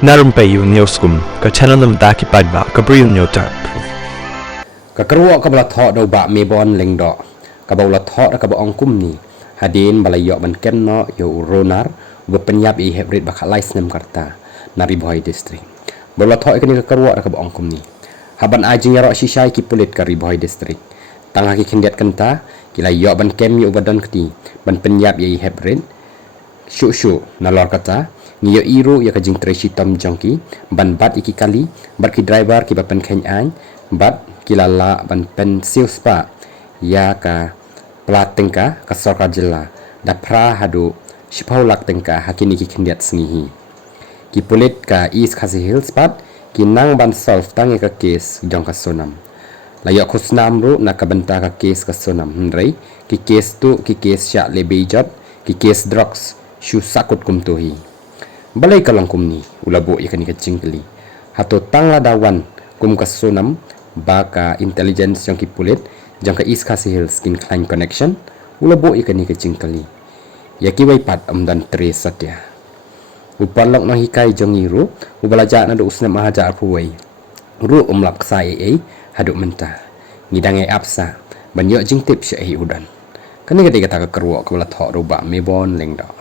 Na Rympei U ka channel nabynta ki paidbah ka Bri U Hynñiewtrep. Ka keruak ka balah thok do Bah Mayborn leng do. Ka balah thok ka ba ongkum ni. Hadin balai yok ban kynthoh yo runar bepenyap i hybrid ba Khublei Shibun karta Na RiBhoi district. Balah thok ikani ka keruak ka ba ongkum ni. Haban a jingïaroh shisai ki pulit ka RiBhoi district. Tangha ki khindiat kenta kila yok ban kem yo badan kti ban penyap i hybrid. Shu na lor kata ngiyo iru ya ka jing treshi tom jongki ban bat iki kali bat ki driver ki bapen khen an bat kilala ban pen siu spa ya ka platengka ka sorka jela da pra hadu shipaulak tengka hakini ki khindiat sngihi ki pulit ka east Khasi hills pat ki nang ban solve tangi ka case jong ka sonam layak khusnam ru na ka banta ka case ka sonam hynrei ki case tu ki case sya lebe job ki case drugs shu sakut kumtuhi balai kalang kumni ulabo ikan ikan cingkeli hato tangla dawan kum kasonam baka intelligence yang kipulit jang ka east Khasi hills skin klein connection ulabo ikan ikan cingkeli yaki waipat amdan tre satya upalok no hikai jongiru ubalaja na do usna mahaja RiBhoi ru umlak sai haduk menta ngidange apsa banyo jing tip sya udan kani ketika ka keruak ka bala thok ro Bah Mayborn lengda